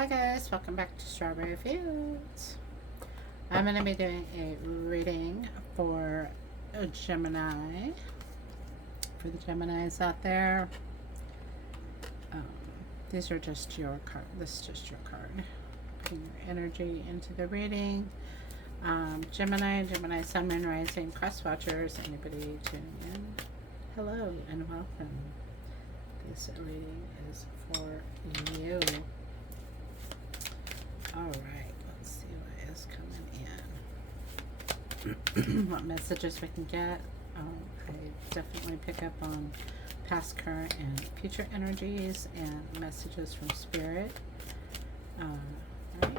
Hi guys, welcome back to Strawberry Fields. I'm going to be doing a reading for a Gemini. For the Geminis out there, um, these are just your card. This is just your card. Putting your energy into the reading. Gemini, Sun, Moon, Rising, Cross Watchers, anybody tuning in, hello and welcome. This reading is for you. Alright, let's see what is coming in. What messages we can get. I definitely pick up on past, current, and future energies and messages from Spirit. Right.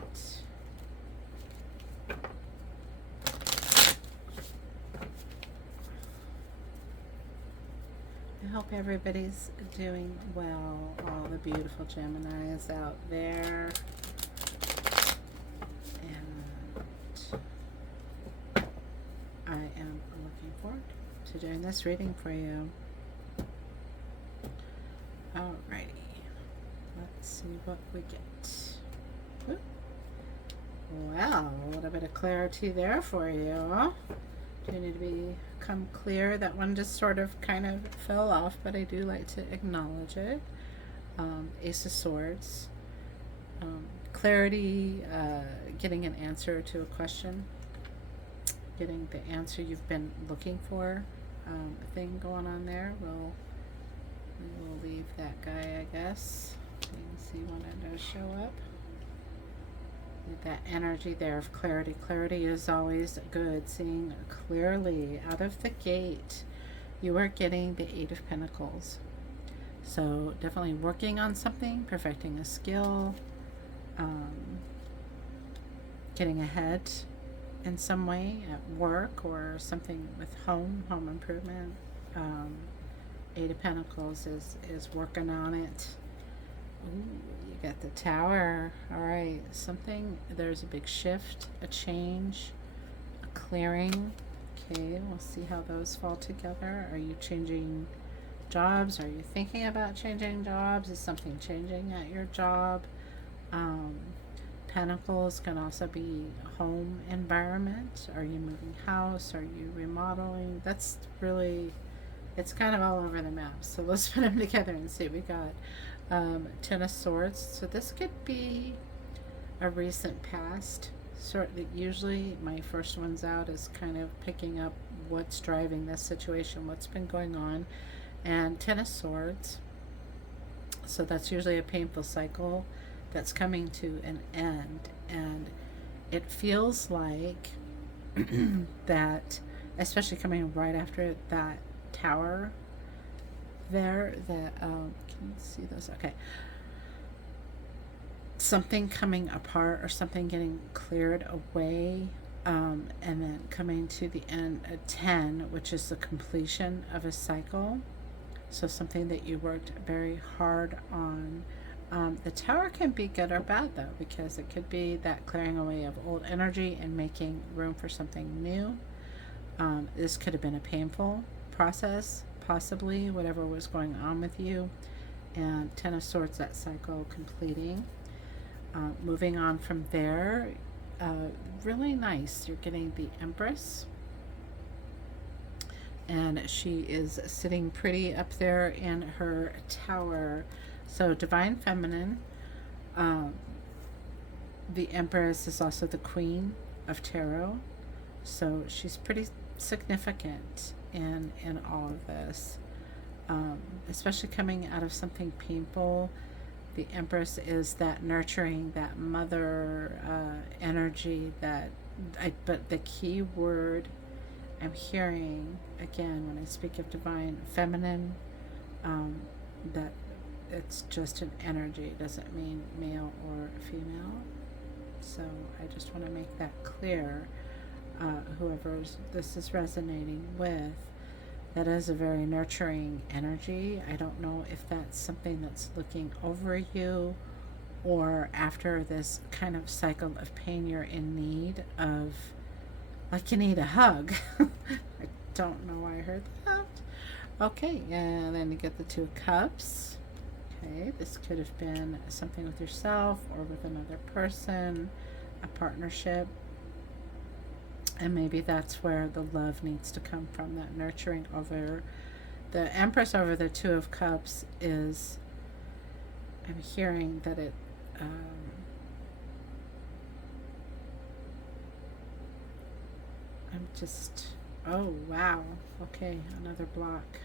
I hope everybody's doing well, all the beautiful Geminis out there. I am looking forward to doing this reading for you. Alrighty, let's see what we get. Ooh. Well, a little bit of clarity there for you. Do you need to become clear? That one just sort of kind of fell off, but I do like to acknowledge it. Ace of Swords. Clarity, getting an answer to a question. Getting the answer you've been looking for, thing going on there. We'll leave that guy, I guess. You can see when it does show up. With that energy there of clarity. Clarity is always good. Seeing clearly out of the gate. You are getting the Eight of Pentacles. So definitely working on something, perfecting a skill, getting ahead in some way at work or something with home improvement. Eight of Pentacles is working on it. Ooh, you got the Tower. All right, something, there's a big shift, a change, a clearing. Okay, we'll see how those fall together. Are you changing jobs? Are you thinking about changing jobs? Is something changing at your job? Pentacles can also be home environment. Are you moving house? Are you remodeling? That's really, it's kind of all over the map. So let's put them together and see. We got Ten of Swords. So this could be a recent past. Usually my first one's out is kind of picking up what's driving this situation, what's been going on. And Ten of Swords. So that's usually a painful cycle that's coming to an end, and it feels like that, especially coming right after that Tower there, that can you see those? Okay, something coming apart or something getting cleared away, and then coming to the end at 10, which is the completion of a cycle. So something that you worked very hard on. The Tower can be good or bad though, because it could be that clearing away of old energy and making room for something new. This could have been a painful process, possibly, whatever was going on with you. And Ten of Swords, that cycle completing. Moving on from there, really nice. You're getting the Empress. And she is sitting pretty up there in her tower. So Divine Feminine. The Empress is also the Queen of Tarot. So she's pretty significant in all of this. Especially coming out of something painful. The Empress is that nurturing, that mother energy. But the key word I'm hearing, again, when I speak of Divine Feminine, that it's just an energy. It doesn't mean male or female. So I just want to make that clear. Whoever this is resonating with, that is a very nurturing energy. I don't know if that's something that's looking over you, or after this kind of cycle of pain, you're in need of, like you need a hug. I don't know why I heard that. Okay, and then you get the Two of Cups. Okay, this could have been something with yourself or with another person, a partnership. And maybe that's where the love needs to come from, that nurturing over the Empress over the Two of Cups is, I'm hearing that it, I'm just, oh wow, okay, another block.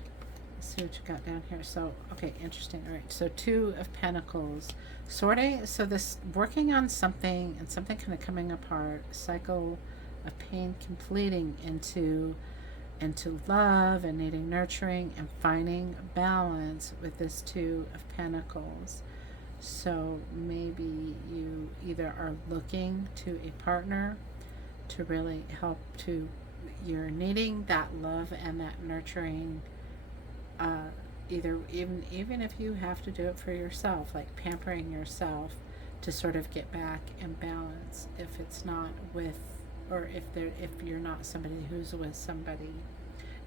Let's see what you got down here. So, okay, interesting. All right, so Two of Pentacles. Sort of, so this working on something and something kind of coming apart, cycle of pain completing into love and needing nurturing and finding balance with this Two of Pentacles. So maybe you either are looking to a partner to really help to, you're needing that love and that nurturing, either even if you have to do it for yourself, like pampering yourself to sort of get back in balance, if it's not with, or if you're not somebody who's with somebody.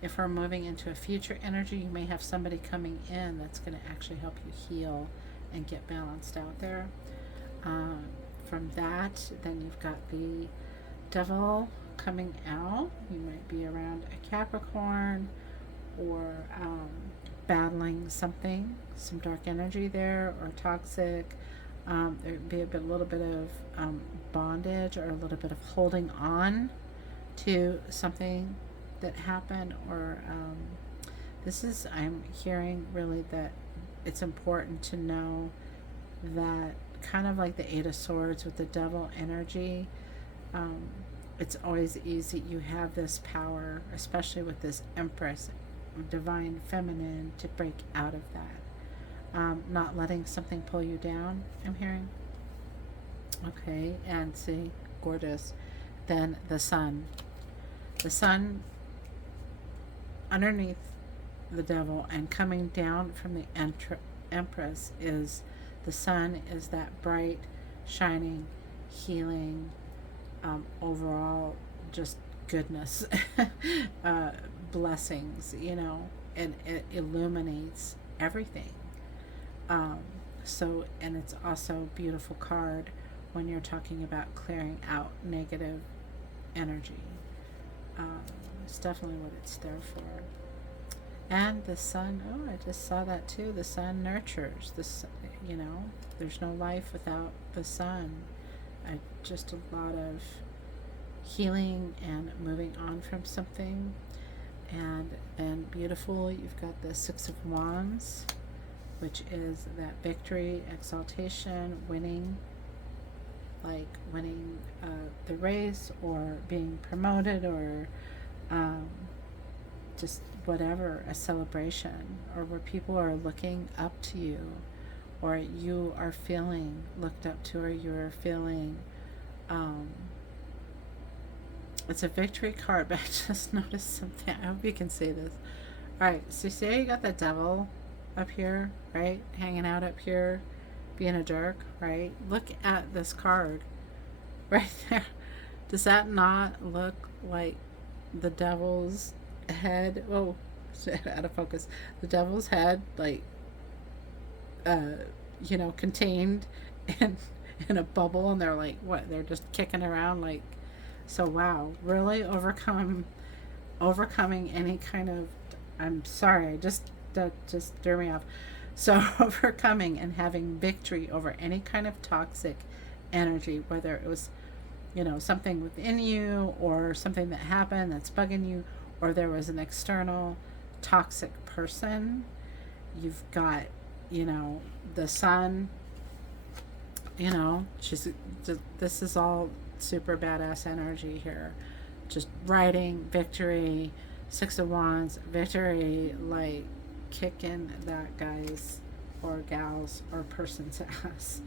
If we're moving into a future energy, you may have somebody coming in that's going to actually help you heal and get balanced out there. From that, then you've got the Devil coming out. You might be around a Capricorn or battling something, some dark energy there, or toxic. There'd be a little bit of bondage or a little bit of holding on to something that happened, or this is, I'm hearing really that it's important to know that, kind of like the Eight of Swords with the Devil energy, it's always easy, you have this power, especially with this Empress, divine feminine, to break out of that, not letting something pull you down, I'm hearing. Okay, and see, gorgeous. Then the Sun underneath the Devil and coming down from the Empress is the Sun, is that bright, shining, healing, overall just goodness, blessings, and it illuminates everything. So, and it's also a beautiful card when you're talking about clearing out negative energy. It's definitely what it's there for. And the Sun, oh, I just saw that too. The Sun nurtures. There's no life without the Sun. Just a lot of healing and moving on from something. And then beautiful, you've got the Six of Wands, which is that victory, exaltation, winning, like winning the race, or being promoted, or just whatever, a celebration, or where people are looking up to you, or you are feeling looked up to, or you're feeling, it's a victory card, but I just noticed something. I hope you can see this. Alright, so see how you got the Devil up here, right? Hanging out up here, being a jerk, right? Look at this card right there. Does that not look like the Devil's head? Oh, out of focus. The Devil's head, like, contained in a bubble, and they're like, what? They're just kicking around, like. So wow, really overcoming any kind of, I'm sorry, that just threw me off. So overcoming and having victory over any kind of toxic energy, whether it was, something within you, or something that happened that's bugging you, or there was an external toxic person. You've got, the Sun, this is all super badass energy here. Just writing, victory, Six of Wands, victory, like kicking that guy's or gal's or person's ass.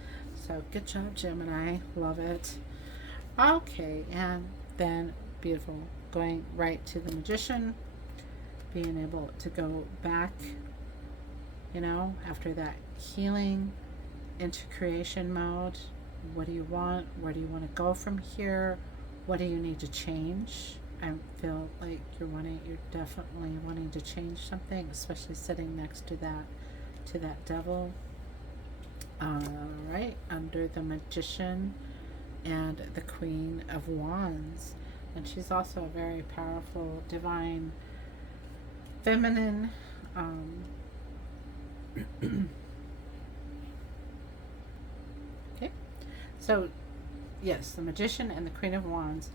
So good job, Gemini. Love it. Okay, and then beautiful. Going right to the Magician. Being able to go back, after that healing, into creation mode. What do you want? Where do you want to go from here? What do you need to change? I feel like you're definitely wanting to change something, especially sitting next to that Devil. Alright, under the Magician and the Queen of Wands. And she's also a very powerful, divine, feminine. Okay, so yes, the Magician and the Queen of Wands,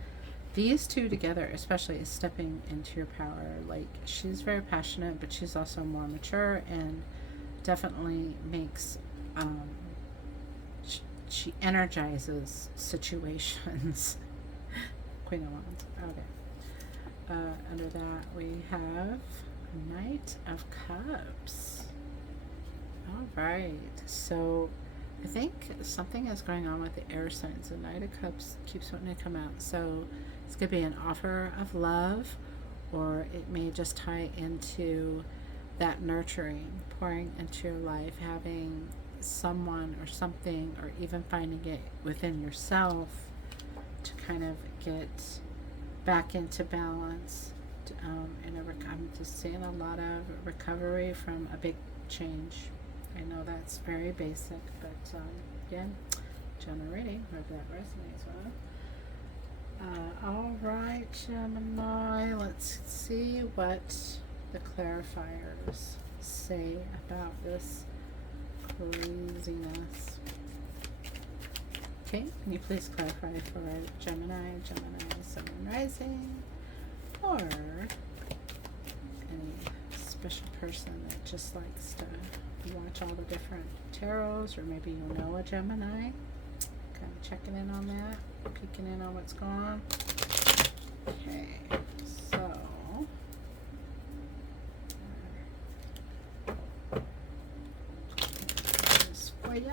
these two together especially is stepping into your power. Like, she's very passionate, but she's also more mature and definitely makes she energizes situations. Queen of Wands. Okay. Under that we have Knight of Cups. All right. So I think something is going on with the air signs. The Knight of Cups keeps wanting to come out. So it's going to be an offer of love, or it may just tie into that nurturing, pouring into your life, having someone or something, or even finding it within yourself to kind of get back into balance. I'm just seeing a lot of recovery from a big change. I know that's very basic, but again, generating, hope that resonates well. All right, Gemini, let's see what the clarifiers say about this craziness. Okay, can you please clarify for Gemini, Sun and Rising, or any special person that just likes to watch all the different tarots, or maybe you know a Gemini, kind of checking in on that, peeking in on what's going on. Okay, so this for you.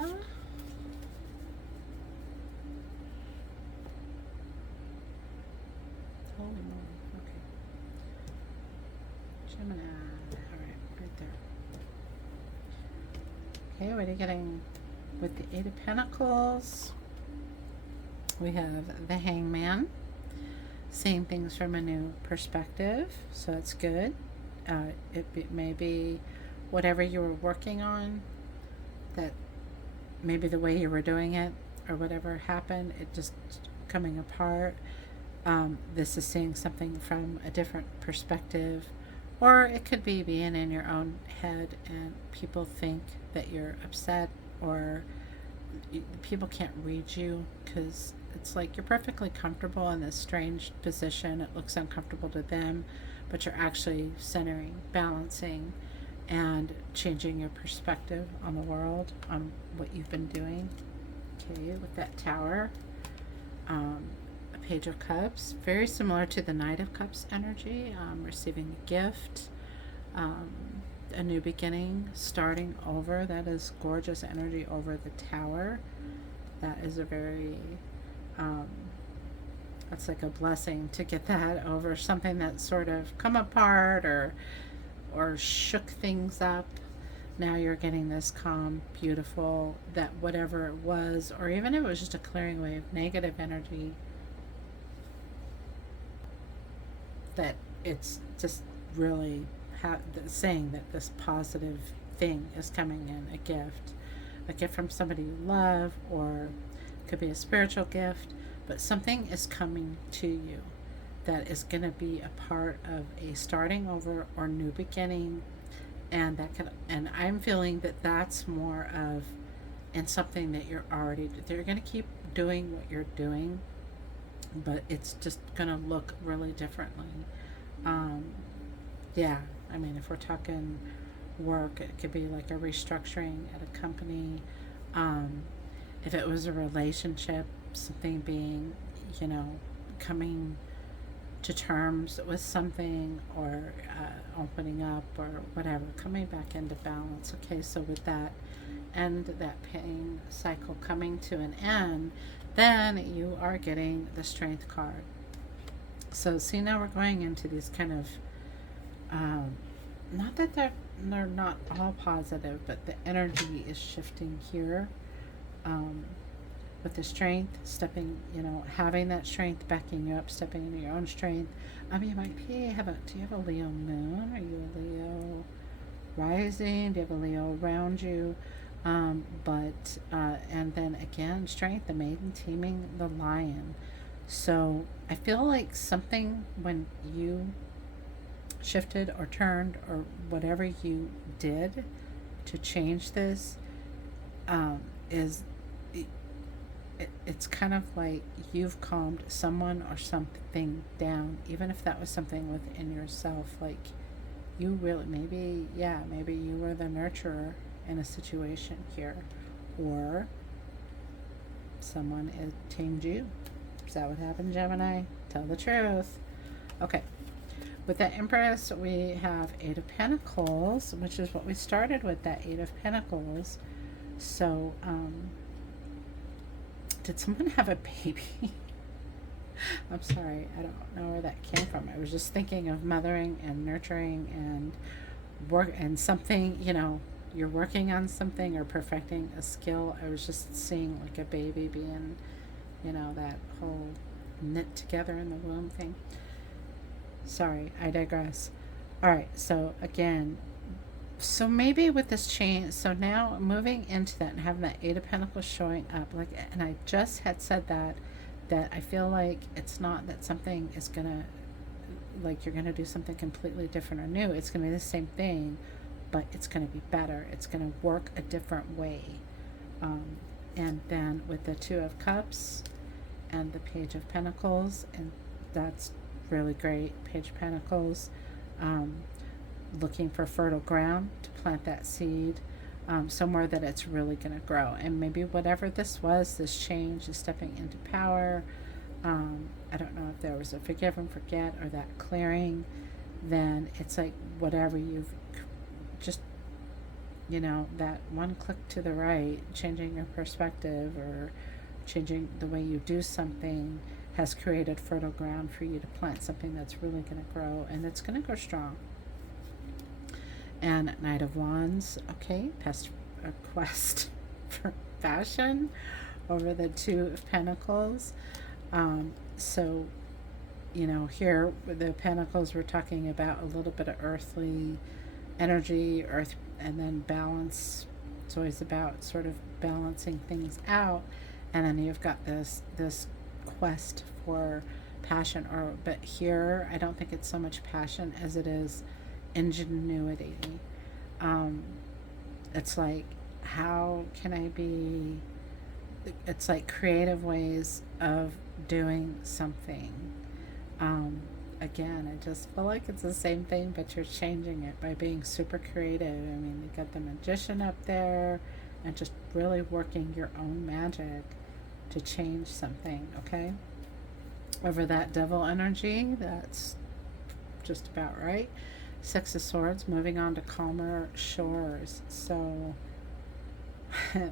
Holy moly, okay. Gemini, alright, right there. Okay, what are you getting with the Eight of Pentacles? We have the Hangman, seeing things from a new perspective, so it's good. It may be whatever you were working on, that maybe the way you were doing it or whatever happened, it just coming apart. This is seeing something from a different perspective, or it could be being in your own head and people think that you're upset, or people can't read you because it's like you're perfectly comfortable in this strange position. It looks uncomfortable to them, but you're actually centering, balancing, and changing your perspective on the world, on what you've been doing. Okay, with that Tower, a Page of Cups, very similar to the Knight of Cups energy, receiving a gift, a new beginning, starting over. That is gorgeous energy over the Tower. That is a very that's like a blessing to get that over something that sort of come apart or shook things up. Now you're getting this calm, beautiful, that whatever it was, or even if it was just a clearing away of negative energy, that it's just really saying that this positive thing is coming in, a gift from somebody you love, or it could be a spiritual gift, but something is coming to you that is going to be a part of a starting over or new beginning. And and I'm feeling that that's more of, and something that they're going to keep doing what you're doing, but it's just going to look really differently. Yeah, I mean, if we're talking work, it could be like a restructuring at a company. If it was a relationship, something being, coming to terms with something, or opening up, or whatever, coming back into balance. Okay, so with that that pain cycle coming to an end, then you are getting the Strength card. So see, now we're going into these kind of not that they're not all positive, but the energy is shifting here, with the Strength, stepping, having that strength backing you up, stepping into your own strength. You might be, do you have a Leo moon? Are you a Leo rising? Do you have a Leo around you? And then again, strength, the maiden taming the lion. So I feel like something when you shifted or turned or whatever you did to change this, is it's kind of like you've calmed someone or something down, even if that was something within yourself. Like you really, maybe, yeah, maybe you were the nurturer in a situation here, or someone tamed you. Is that what happened, Gemini? Tell the truth. Okay. With the Empress, we have Eight of Pentacles, which is what we started with, that Eight of Pentacles. So, did someone have a baby? I'm sorry, I don't know where that came from. I was just thinking of mothering and nurturing and work and something, you're working on something or perfecting a skill. I was just seeing like a baby being, that whole knit together in the womb thing. Sorry, I digress. All right, so again, so maybe with this change, so now moving into that and having that Eight of Pentacles showing up, like, and I just had said that I feel like it's not that something is gonna, like, you're gonna do something completely different or new. It's gonna be the same thing, but it's gonna be better. It's gonna work a different way. And then with the Two of Cups and the Page of Pentacles, and that's really great. Page of Pentacles, looking for fertile ground to plant that seed, somewhere that it's really going to grow. And maybe whatever this was, this change is stepping into power. I don't know if there was a forgive and forget or that clearing. Then it's like whatever you've just, that one click to the right, changing your perspective or changing the way you do something has created fertile ground for you to plant something that's really going to grow, and it's going to go strong. And Knight of Wands, okay, past a quest for fashion over the Two of Pentacles. So, here with the Pentacles, we're talking about a little bit of earthly energy, earth, and then balance. It's always about sort of balancing things out. And then you've got this quest for passion, but here I don't think it's so much passion as it is ingenuity. It's like, how can I be, it's like creative ways of doing something. Again, I just feel like it's the same thing, but you're changing it by being super creative. I mean, you got the Magician up there and just really working your own magic to change something, okay? Over that Devil energy, that's just about right. Six of Swords, moving on to calmer shores. So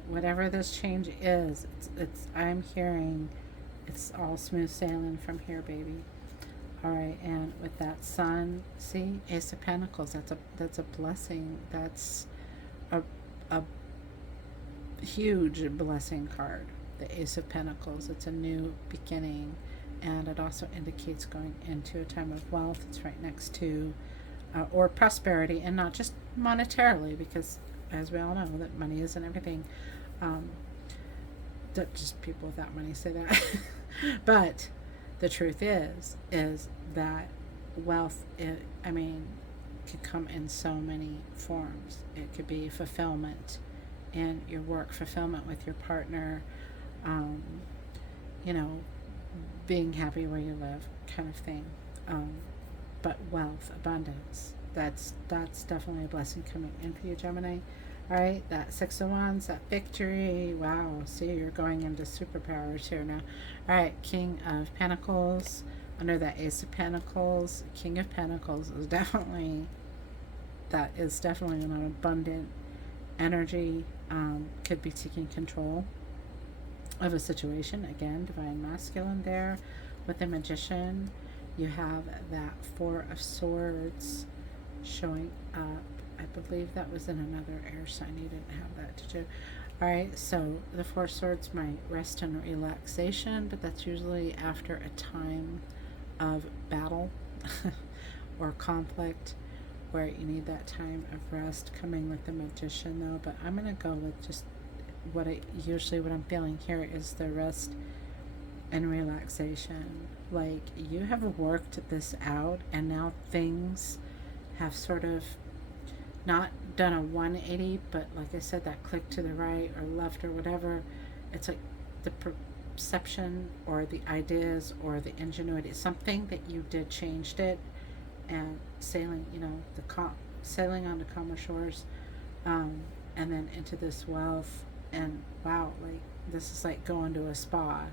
whatever this change is, it's I'm hearing it's all smooth sailing from here, baby. All right, and with that Sun, see, Ace of Pentacles, that's a blessing. That's a huge blessing card. The Ace of Pentacles, it's a new beginning, and it also indicates going into a time of wealth. It's right next to or prosperity, and not just monetarily, because as we all know that money isn't everything. Just people without money say that. But the truth is that wealth, can come in so many forms. It could be fulfillment in your work, fulfillment with your partner, being happy where you live, kind of thing. But wealth, abundance, that's definitely a blessing coming in for you, Gemini. All right, that Six of Wands, that victory. Wow, see, you're going into superpowers here now. All right, King of Pentacles, under that Ace of Pentacles. King of Pentacles is definitely an abundant energy. Could be taking control of a situation. Again, divine masculine there. With the Magician, you have that Four of Swords showing up. I believe that was in another air sign. You didn't have that, did you? All right, so the Four of Swords might rest and relaxation, but that's usually after a time of battle or conflict, where you need that time of rest, coming with the Magician though. But I'm going to go with just what I'm feeling here is the rest and relaxation. Like, you have worked this out, and now things have sort of not done a 180, but like I said, that click to the right or left or whatever. It's like the perception or the ideas or the ingenuity, something that you did changed it, and sailing, sailing on to calmer shores, and then into this wealth. And wow, like, this is like going to a spa,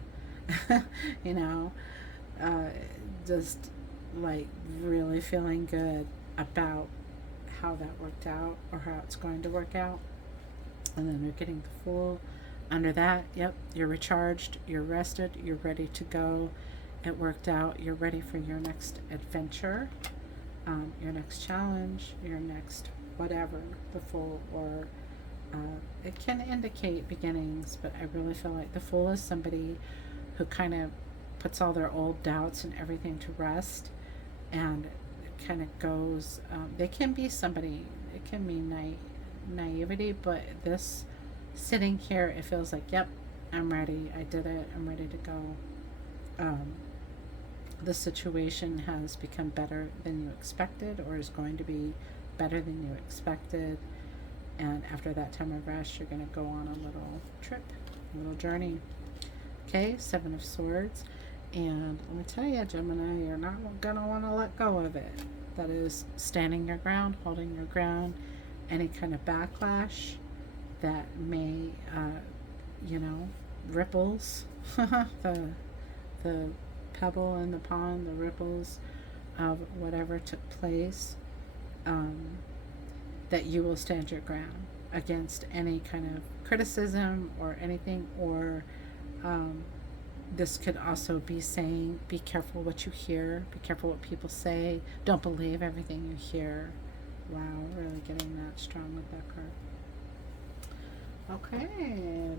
you know, uh, just like really feeling good about how that worked out or how it's going to work out. And then you're getting the Fool under that. Yep, you're recharged, you're rested, you're ready to go. It worked out. You're ready for your next adventure, your next challenge, your next whatever, the Fool. Or it can indicate beginnings, but I really feel like the Fool is somebody who kind of puts all their old doubts and everything to rest, and it kind of goes, they can be somebody, it can mean naivety, but this sitting here, it feels like, yep, I'm ready, I did it, I'm ready to go. The situation has become better than you expected, or is going to be better than you expected. And after that time of rest, you're going to go on a little trip, a little journey. Okay, Seven of Swords. And let me tell you, Gemini, you're not going to want to let go of it. That is standing your ground, holding your ground. Any kind of backlash that may, ripples, the pebble in the pond, the ripples of whatever took place, that you will stand your ground against any kind of criticism or anything. Or this could also be saying, be careful what you hear, be careful what people say, don't believe everything you hear. Wow, really getting that strong with that card. Okay,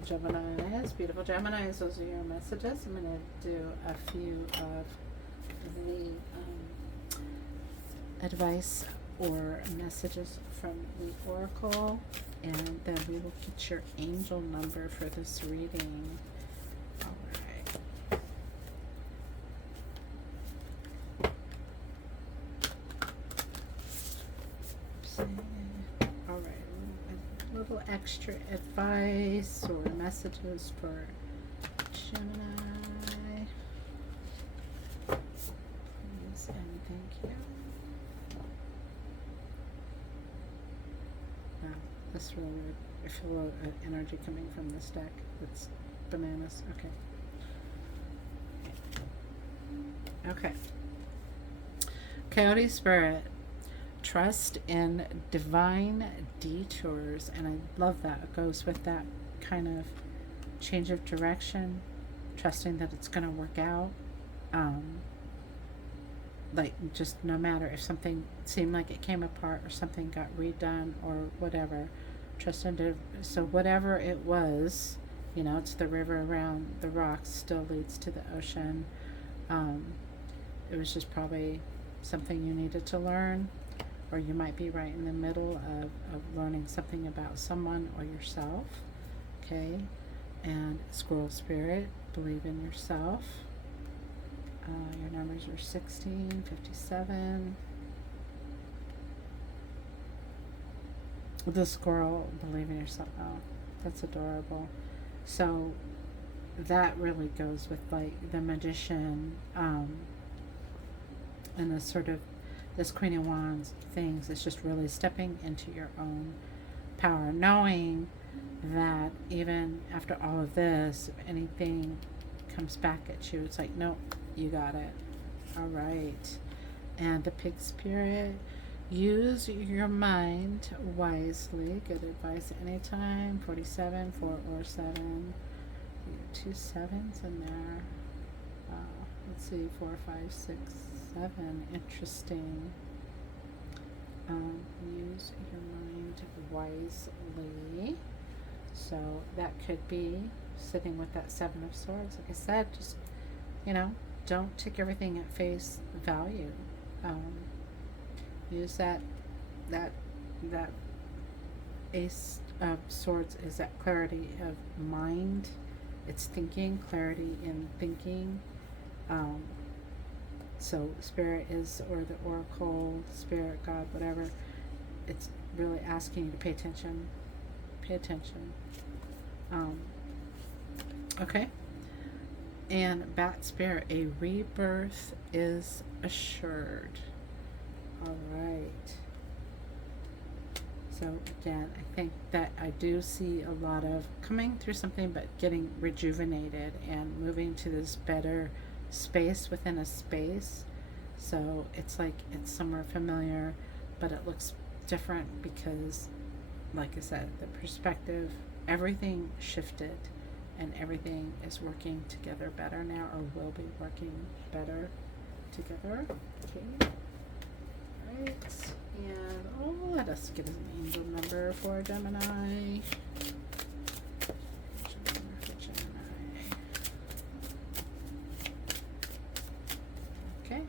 Geminis, beautiful Geminis, those are your messages. I'm going to do a few of the advice or messages from the Oracle, and then we will get your angel number for this reading. All right. All right. A little extra advice or messages for Gemini. Please and thank you. Wow, that's really weird. I feel energy coming from this deck. It's bananas. Okay. Coyote Spirit. Trust in divine detours. And I love that. It goes with that kind of change of direction. Trusting that it's going to work out. Like, just no matter if something seemed like it came apart or something got redone or whatever, trust into, so whatever it was, it's the river around the rocks still leads to the ocean. It was just probably something you needed to learn, or you might be right in the middle of learning something about someone or yourself. Okay, and Squirrel Spirit, believe in yourself. Your numbers are 16, 57. The squirrel, believe in yourself. Oh, that's adorable. So that really goes with like the Magician, and the sort of this Queen of Wands things. It's just really stepping into your own power, knowing that even after all of this, if anything comes back at you, it's like, nope, you got it. All right. And the Pig Spirit, use your mind wisely. Good advice at any time. 47, 4 or 7. 2 7s in there. Let's see, 4, 5, 6, 7. Interesting. Use your mind wisely. So that could be sitting with that 7 of Swords. Like I said, just, don't take everything at face value. Use that that that Ace of Swords is that clarity of mind. It's thinking, clarity in thinking. Um, so Spirit is, or the Oracle, Spirit, God, whatever. It's really asking you to pay attention. Pay attention. Um, okay. And Bat Spirit, a rebirth is assured. All right. So again, I think that I do see a lot of coming through something, but getting rejuvenated and moving to this better space within a space. So it's like it's somewhere familiar, but it looks different because, like I said, the perspective, everything shifted and everything is working together better now, or will be working better together. Okay. Right. And let us get an angel number for Gemini. Okay.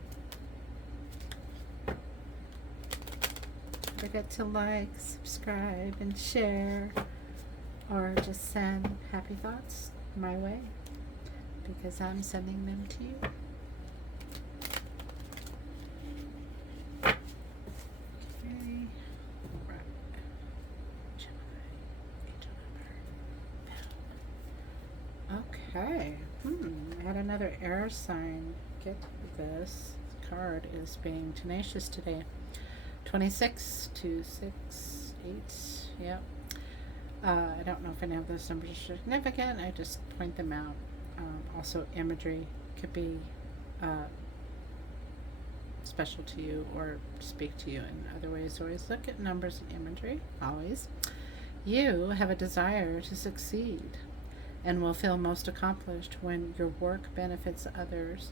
Don't forget to like, subscribe, and share, or just send happy thoughts my way, because I'm sending them to you. Okay. I had another air sign. Get this. Card is being tenacious today. 26, 2, 6, 8. Yep. I don't know if any of those numbers are significant. I just point them out. Also, imagery could be special to you or speak to you in other ways. Always look at numbers and imagery. Always. You have a desire to succeed and will feel most accomplished when your work benefits others.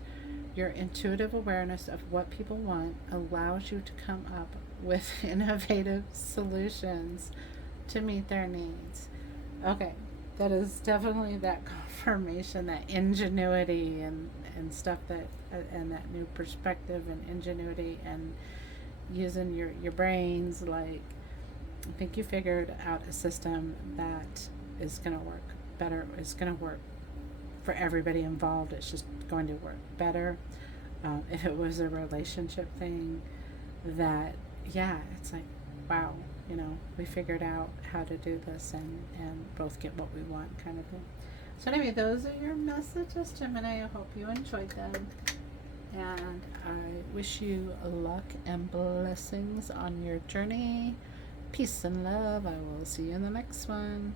Your intuitive awareness of what people want allows you to come up with innovative solutions to meet their needs. Okay, that is definitely that confirmation, that ingenuity and stuff, that and that new perspective and ingenuity and using your brains. Like, I think you figured out a system that is going to work better. It's going to work for everybody involved. It's just going to work better. If it was a relationship thing, that, yeah, it's like, wow, we figured out how to do this and both get what we want, kind of thing. So anyway, those are your messages, Gemini. I hope you enjoyed them, and I wish you luck and blessings on your journey. Peace and love. I will see you in the next one.